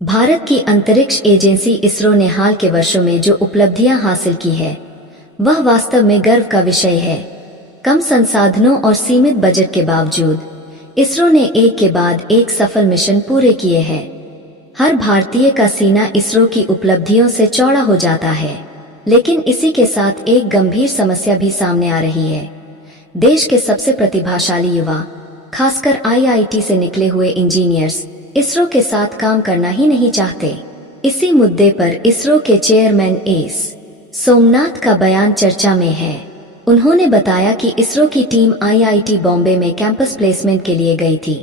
भारत की अंतरिक्ष एजेंसी इसरो ने हाल के वर्षों में जो उपलब्धियां हासिल की है वह वास्तव में गर्व का विषय है। कम संसाधनों और सीमित बजट के बावजूद इसरो ने एक के बाद एक सफल मिशन पूरे किए हैं। हर भारतीय का सीना इसरो की उपलब्धियों से चौड़ा हो जाता है, लेकिन इसी के साथ एक गंभीर समस्या भी सामने आ रही है। देश के सबसे प्रतिभाशाली युवा, खासकर आईआईटी से निकले हुए इंजीनियर्स इसरो के साथ काम करना ही नहीं चाहते। इसी मुद्दे पर इसरो के चेयरमैन एस सोमनाथ का बयान चर्चा में है। उन्होंने बताया कि इसरो की टीम आईआईटी बॉम्बे में कैंपस प्लेसमेंट के लिए गई थी,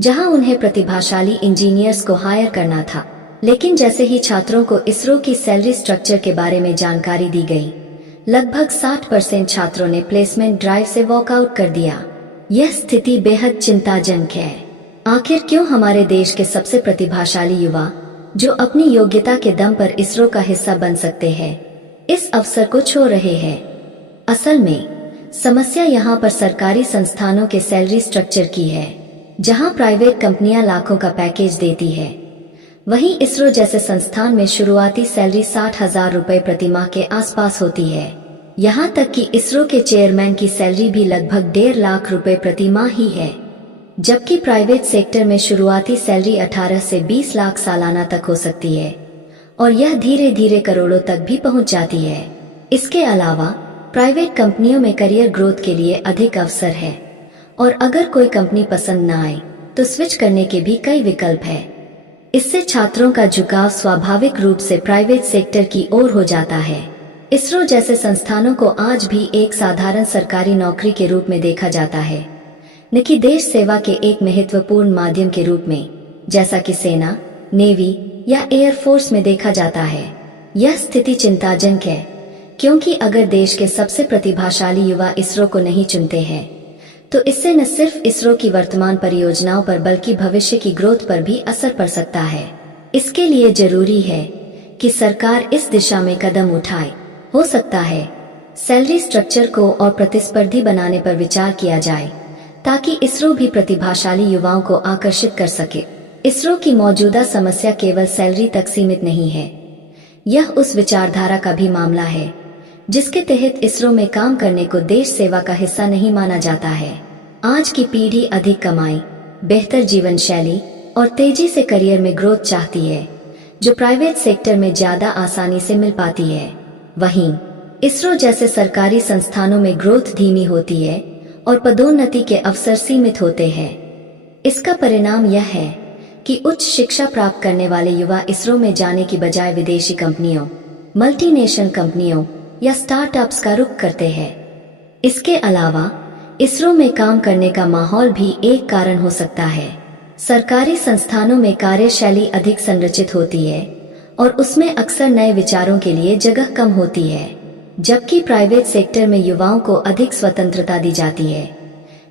जहां उन्हें प्रतिभाशाली इंजीनियर्स को हायर करना था। लेकिन जैसे ही छात्रों को इसरो की सैलरी स्ट्रक्चर के बारे में जानकारी दी गई, लगभग 60% छात्रों ने प्लेसमेंट ड्राइव से वॉकआउट कर दिया। यह स्थिति बेहद चिंताजनक है। आखिर क्यों हमारे देश के सबसे प्रतिभाशाली युवा, जो अपनी योग्यता के दम पर इसरो का हिस्सा बन सकते हैं, इस अवसर को छोड़ रहे हैं? असल में समस्या यहाँ पर सरकारी संस्थानों के सैलरी स्ट्रक्चर की है। जहाँ प्राइवेट कंपनियां लाखों का पैकेज देती है, वहीं इसरो जैसे संस्थान में शुरुआती सैलरी 60,000 रुपए प्रति माह के आसपास होती है। यहाँ तक कि इसरो के चेयरमैन की सैलरी भी लगभग 1.5 लाख रुपए प्रति माह ही है, जबकि प्राइवेट सेक्टर में शुरुआती सैलरी 18 से 20 लाख सालाना तक हो सकती है और यह धीरे धीरे करोड़ों तक भी पहुंच जाती है। इसके अलावा प्राइवेट कंपनियों में करियर ग्रोथ के लिए अधिक अवसर है और अगर कोई कंपनी पसंद न आए तो स्विच करने के भी कई विकल्प है। इससे छात्रों का झुकाव स्वाभाविक रूप से प्राइवेट सेक्टर की ओर हो जाता है। इसरो जैसे संस्थानों को आज भी एक साधारण सरकारी नौकरी के रूप में देखा जाता है, न कि देश सेवा के एक महत्वपूर्ण माध्यम के रूप में, जैसा कि सेना, नेवी या एयरफोर्स में देखा जाता है। यह स्थिति चिंताजनक है, क्योंकि अगर देश के सबसे प्रतिभाशाली युवा इसरो को नहीं चुनते हैं, तो इससे न सिर्फ इसरो की वर्तमान परियोजनाओं पर बल्कि भविष्य की ग्रोथ पर भी असर पड़ सकता है। इसके लिए जरूरी है कि सरकार इस दिशा में कदम उठाए। हो सकता है सैलरी स्ट्रक्चर को और प्रतिस्पर्धी बनाने पर विचार किया जाए, ताकि इसरो भी प्रतिभाशाली युवाओं को आकर्षित कर सके। इसरो की मौजूदा समस्या केवल सैलरी तक सीमित नहीं है, यह उस विचारधारा का भी मामला है जिसके तहत इसरो में काम करने को देश सेवा का हिस्सा नहीं माना जाता है। आज की पीढ़ी अधिक कमाई, बेहतर जीवन शैली और तेजी से करियर में ग्रोथ चाहती है, जो प्राइवेट सेक्टर में ज्यादा आसानी से मिल पाती है। वहीं इसरो जैसे सरकारी संस्थानों में ग्रोथ धीमी होती है और पदोन्नति के अवसर सीमित होते हैं। इसका परिणाम यह है कि उच्च शिक्षा प्राप्त करने वाले युवा इसरो में जाने की बजाय विदेशी कंपनियों, मल्टीनेशनल कंपनियों या स्टार्टअप्स का रुख करते हैं। इसके अलावा इसरो में काम करने का माहौल भी एक कारण हो सकता है। सरकारी संस्थानों में कार्यशैली अधिक संरचित होती है और उसमें अक्सर नए विचारों के लिए जगह कम होती है, जबकि प्राइवेट सेक्टर में युवाओं को अधिक स्वतंत्रता दी जाती है,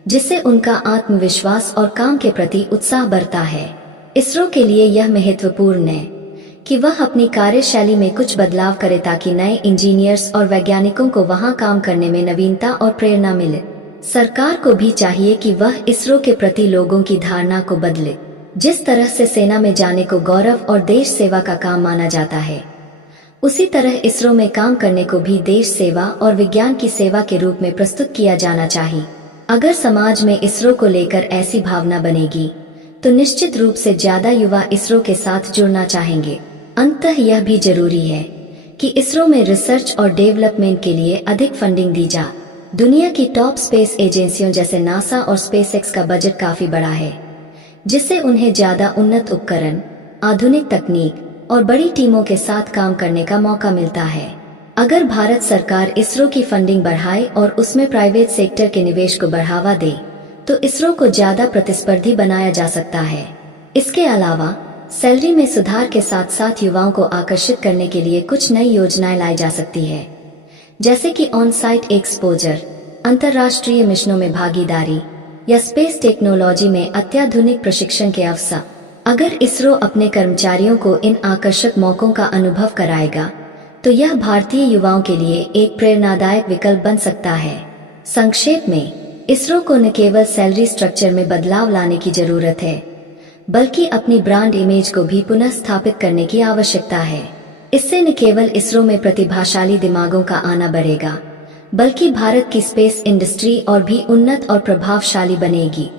जिससे उनका आत्मविश्वास और काम के प्रति उत्साह बढ़ता है। इसरो के लिए यह महत्वपूर्ण है कि वह अपनी कार्यशैली में कुछ बदलाव करे, ताकि नए इंजीनियर्स और वैज्ञानिकों को वहां काम करने में नवीनता और प्रेरणा मिले। सरकार को भी चाहिए कि वह इसरो के प्रति लोगों की धारणा को बदले। जिस तरह से सेना में जाने को गौरव और देश सेवा का काम माना जाता है, उसी तरह इसरो में काम करने को भी देश सेवा और विज्ञान की सेवा के रूप में प्रस्तुत किया जाना चाहिए। अगर समाज में इसरो को लेकर ऐसी भावना बनेगी, तो निश्चित रूप से ज्यादा युवा इसरो के साथ जुड़ना चाहेंगे। अंततः यह भी जरूरी है कि इसरो में रिसर्च और डेवलपमेंट के लिए अधिक फंडिंग दी जा। दुनिया की टॉप स्पेस एजेंसियों जैसे नासा और स्पेसएक्स का बजट काफी बड़ा है, जिससे उन्हें ज्यादा उन्नत उपकरण, आधुनिक तकनीक और बड़ी टीमों के साथ काम करने का मौका मिलता है। अगर भारत सरकार इसरो की फंडिंग बढ़ाए और उसमें प्राइवेट सेक्टर के निवेश को बढ़ावा दे, तो इसरो को ज्यादा प्रतिस्पर्धी बनाया जा सकता है। इसके अलावा सैलरी में सुधार के साथ साथ युवाओं को आकर्षित करने के लिए कुछ नई योजनाएं लाई जा सकती है, जैसे कि ऑन साइट एक्सपोजर, अंतर्राष्ट्रीय मिशनों में भागीदारी या स्पेस टेक्नोलॉजी में अत्याधुनिक प्रशिक्षण के अवसर। अगर इसरो अपने कर्मचारियों को इन आकर्षक मौकों का अनुभव कराएगा, तो यह भारतीय युवाओं के लिए एक प्रेरणादायक विकल्प बन सकता है। संक्षेप में, इसरो को न केवल सैलरी स्ट्रक्चर में बदलाव लाने की जरूरत है, बल्कि अपनी ब्रांड इमेज को भी पुनः स्थापित करने की आवश्यकता है। इससे न केवल इसरो में प्रतिभाशाली दिमागों का आना बढ़ेगा, बल्कि भारत की स्पेस इंडस्ट्री और भी उन्नत और प्रभावशाली बनेगी।